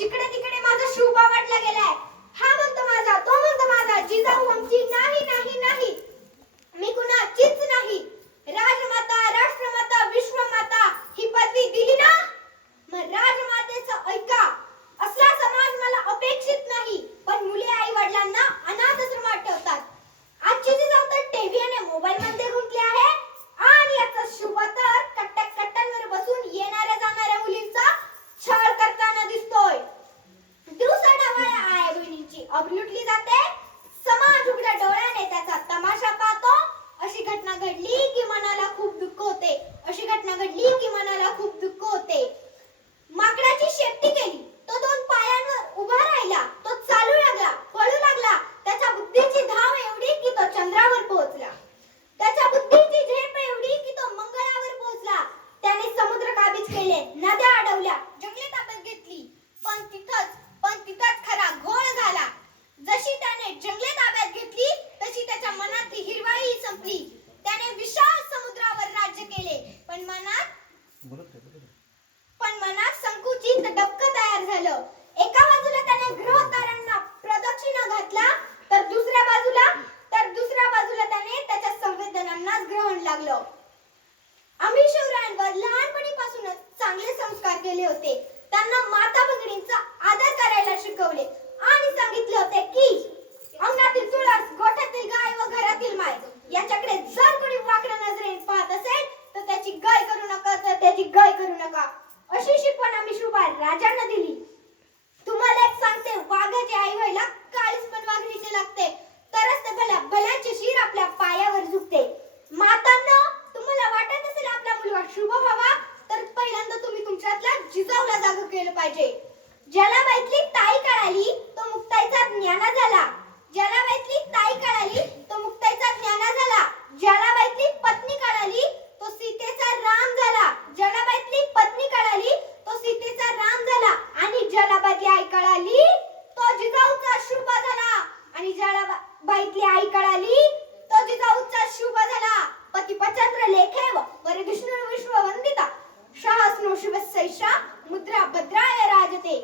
जिकडे तिकडे माझा शिवबा वाटला गेलाय. हा म्हणतो माझा तो म्हणतो माझा जिजाऊ आमची पण मनात संकुचित डबक तयार झालं. एका बाजूला त्याने ग्रह तारांना प्रदक्षिणा घातला तर दुसऱ्या बाजूला तर दुसऱ्या बाजूला त्याने त्याच्या संवेदनांना ग्रहण लागलं. आम्ही शिवरायांवर लहानपणीपासूनच चांगले संस्कार केले होते. राजांना दिली. तुम्हाला एक सांगते वाघाचे आई व्हायला काळीस पण वाघिणीचे लागते. तरच ते भल्या भल्याची शिर आपल्या पायावर झुकते. मातांना तुम्हाला वाटत असेल आपला मुलगा शुभ व्हावा तर पहिल्यांदा तुम्ही तुमच्यातल्या जिजाऊला जाग केलं पाहिजे. ज्याला माहितली ताई कळाली तो मुक्ताईचा ज्ञाना झाला. ज्याला माहितली ताई कळाली तो मुक्ताईचा ज्ञाना झाला. ज्याला झाली तो तिचा उच्चार शुभ झाला. पती पचंद्र लेखेव परिधिष्णु विश्व वंदिता शाहस्नु शुभस्यैषा मुद्रा भद्राय राजते.